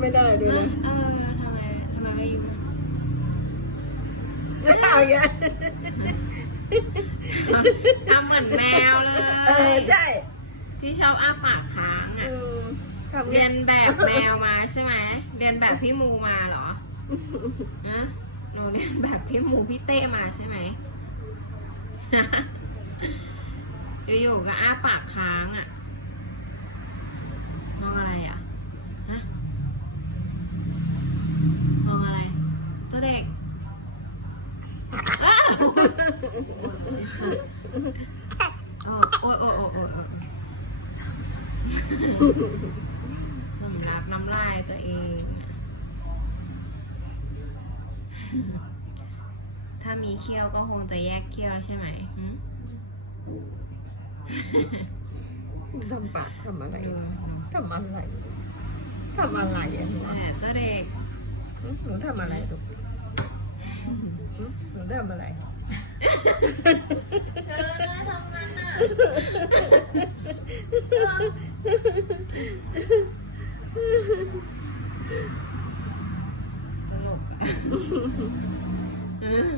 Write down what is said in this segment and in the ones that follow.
ไม่ได้ด้วยนะเออทำไมทำไมไม่อยู่เอาอย่างเงี้ยทำเหมือนแมวเลเออย ใช่ ที่ชอบอ้าปากค้างอือะมทำเรีเงี้ยยนแบบแมวมาใช่ไหม เรียนแบบพี่มูมาเหรอนะหนูเรียนแบบพี่มูพี่เต้มาใช่ไหม อยู่ๆก็อ้าปากค้างอะมองอะไรอะฮะมองอะไร ตัวเด็กอ้าว โอ้ยโอ้ยโอ้ยโอ้ยโอ้ยสำลักน้ำลายตัวเอง ถ้ามีเขี้ยวก็คงจะแยกเขี้ยวใช่ไหมหืมทำปากทำอะไรทำอะไรทำอะไรอะหนูแต่เจ้าเด็กหนูทำอะไรลูก หนูทำอะไรเจอนะทำงานน่ะตลกอะอืม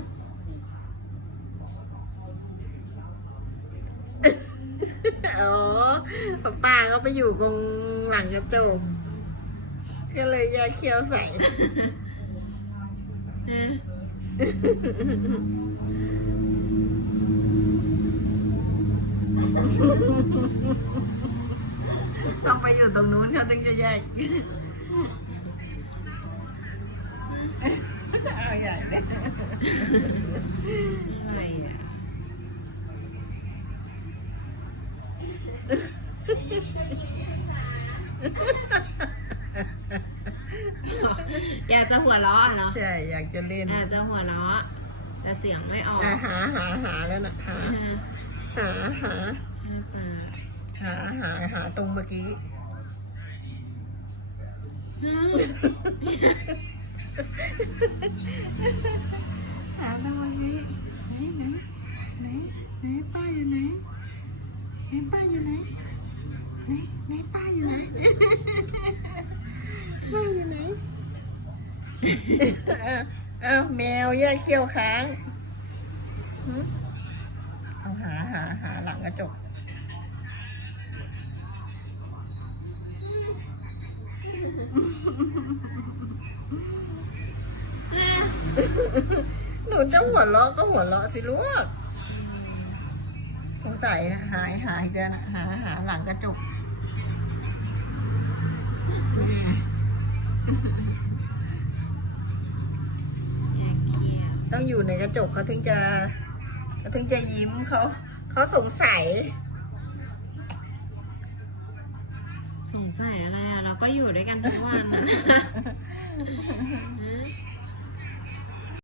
อ๋อป้าก็ไปอยู่ตรงหลังกระจกก็เลยแยกเคี้ยวใส่อืม ต้องไปอยู่ตรงนู้นเขาถึงจะแยกเอาใหญ่เลยอะไรอะ อยากจะหัวเราะอะเนาะใช่อยากจะเล่นอาจจะหัวเราะแต่เสียงไม่ออกอะหาหาหาแล้วนะหาอ่าหาหาอ่าปากหาหาหาตรงเมื่อกี้อืมหาตรงเมื่อกี้ไหนไหนไหนไหนป้าอยู่ไหนไหนป้าอยู่ไหนไหนไหนป้าอยู่ไหนป้าอยู่ไหนเอาเอาแมวแยกเขี้ยวค้างเอาหาหาหาหลังกระจกหนูจะหัวเราะก็หัวเราะสิลูกสงสัยนะหายหายเดือนหาหาหลังกระจก แยกเขี้ยว ต้องอยู่ในกระจกเขาถึงจะเขาถึงจะยิ้มเขาเขาสงสัย สงสัยอะไรอะ เราก็อยู่ด้วยกันทุกวันนะอืม